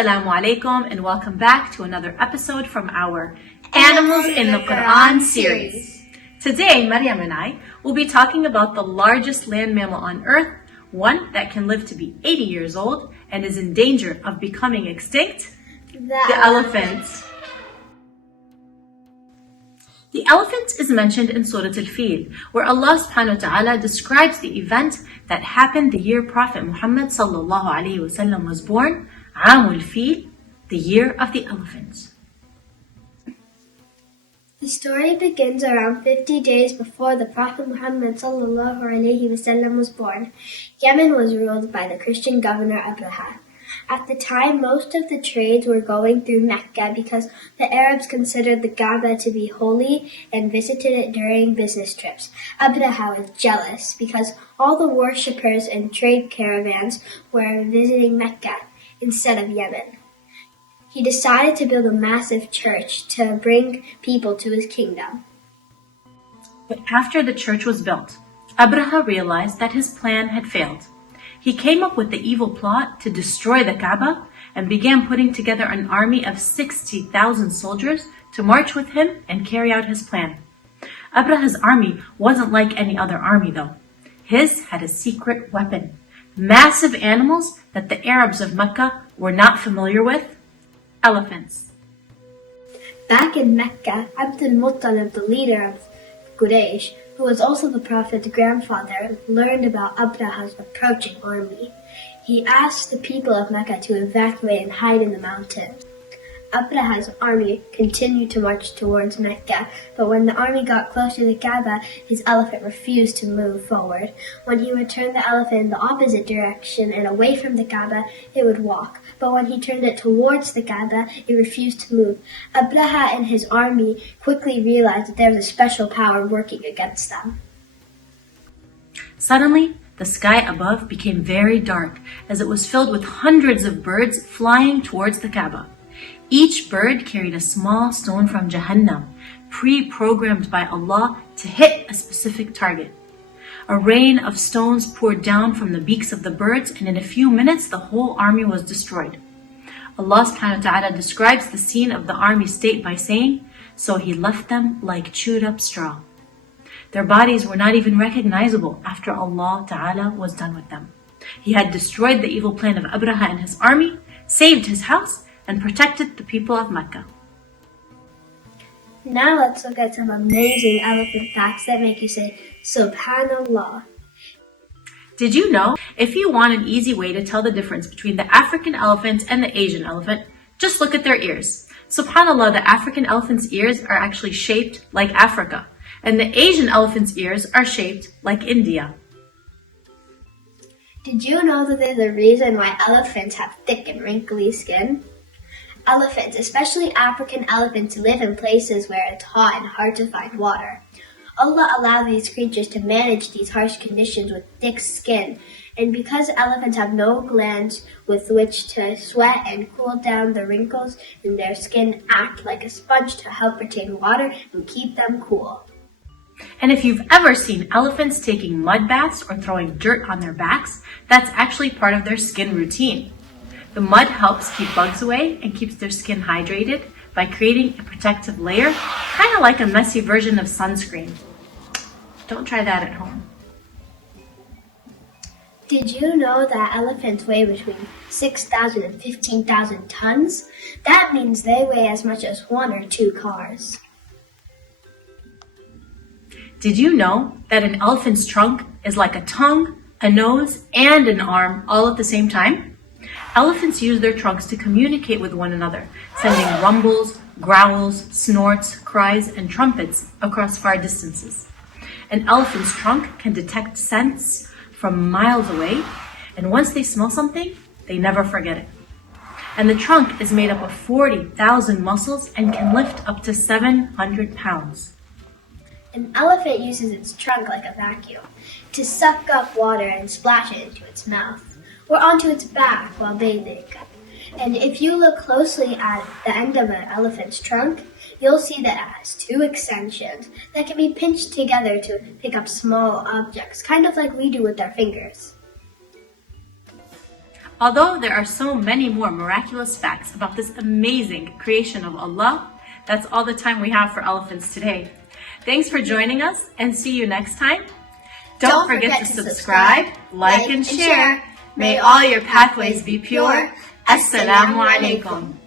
Assalamu alaikum and welcome back to another episode from our Animals in the Quran series. Today, Maryam and I will be talking about the largest land mammal on earth, one that can live to be 80 years old and is in danger of becoming extinct, the elephant. The elephant is mentioned in Surat Al-Feel, where Allah subhanahu wa ta'ala describes the event that happened the year Prophet Muhammad sallallahu alaihi wasallam was born, Aam al-Feel, the year of the elephant. The story begins around 50 days before the Prophet Muhammad sallallahu alaihi wasallam was born. Yemen was ruled by the Christian governor Abraha. At the time, most of the trades were going through Mecca because the Arabs considered the Kaaba to be holy and visited it during business trips. Abraha was jealous because all the worshippers and trade caravans were visiting Mecca instead of Yemen. He decided to build a massive church to bring people to his kingdom. But after the church was built, Abraha realized that his plan had failed. He came up with the evil plot to destroy the Kaaba and began putting together an army of 60,000 soldiers to march with him and carry out his plan. Abraha's army wasn't like any other army though. His had a secret weapon, massive animals that the Arabs of Mecca were not familiar with, elephants. Back in Mecca, Abdul Muttalib, the leader of Quraysh, who was also the Prophet's grandfather, learned about Abraha's approaching army. He asked the people of Mecca to evacuate and hide in the mountains. Abraha's army continued to march towards Mecca, but when the army got close to the Kaaba, his elephant refused to move forward. When he would turn the elephant in the opposite direction and away from the Kaaba, it would walk. But when he turned it towards the Kaaba, it refused to move. Abraha and his army quickly realized that there was a special power working against them. Suddenly, the sky above became very dark as it was filled with hundreds of birds flying towards the Kaaba. Each bird carried a small stone from Jahannam, pre-programmed by Allah to hit a specific target. A rain of stones poured down from the beaks of the birds, and in a few minutes the whole army was destroyed. Allah subhanahu wa ta'ala describes the scene of the army's state by saying, "So he left them like chewed up straw." Their bodies were not even recognizable after Allah ta'ala was done with them. He had destroyed the evil plan of Abraha and his army, saved his house, and protected the people of Mecca. Now let's look at some amazing elephant facts that make you say, SubhanAllah. Did you know, if you want an easy way to tell the difference between the African elephant and the Asian elephant, just look at their ears. SubhanAllah, the African elephant's ears are actually shaped like Africa, and the Asian elephant's ears are shaped like India. Did you know that there's a reason why elephants have thick and wrinkly skin? Elephants, especially African elephants, live in places where it's hot and hard to find water. Allah allowed these creatures to manage these harsh conditions with thick skin, and because elephants have no glands with which to sweat and cool down the wrinkles in their skin, act like a sponge to help retain water and keep them cool. And if you've ever seen elephants taking mud baths or throwing dirt on their backs, that's actually part of their skin routine. The mud helps keep bugs away and keeps their skin hydrated by creating a protective layer, kind of like a messy version of sunscreen. Don't try that at home. Did you know that elephants weigh between 6,000 and 15,000 tons? That means they weigh as much as 1 or 2 cars. Did you know that an elephant's trunk is like a tongue, a nose, and an arm all at the same time? Elephants use their trunks to communicate with one another, sending rumbles, growls, snorts, cries, and trumpets across far distances. An elephant's trunk can detect scents from miles away, and once they smell something, they never forget it. And the trunk is made up of 40,000 muscles and can lift up to 700 pounds. An elephant uses its trunk like a vacuum to suck up water and splash it into its mouth or onto its back while bathing. And if you look closely at the end of an elephant's trunk, you'll see that it has 2 extensions that can be pinched together to pick up small objects, kind of like we do with our fingers. Although there are so many more miraculous facts about this amazing creation of Allah, that's all the time we have for elephants today. Thanks for joining us and see you next time. Don't forget to subscribe, like and share. May all your pathways be pure. Assalamu alaikum.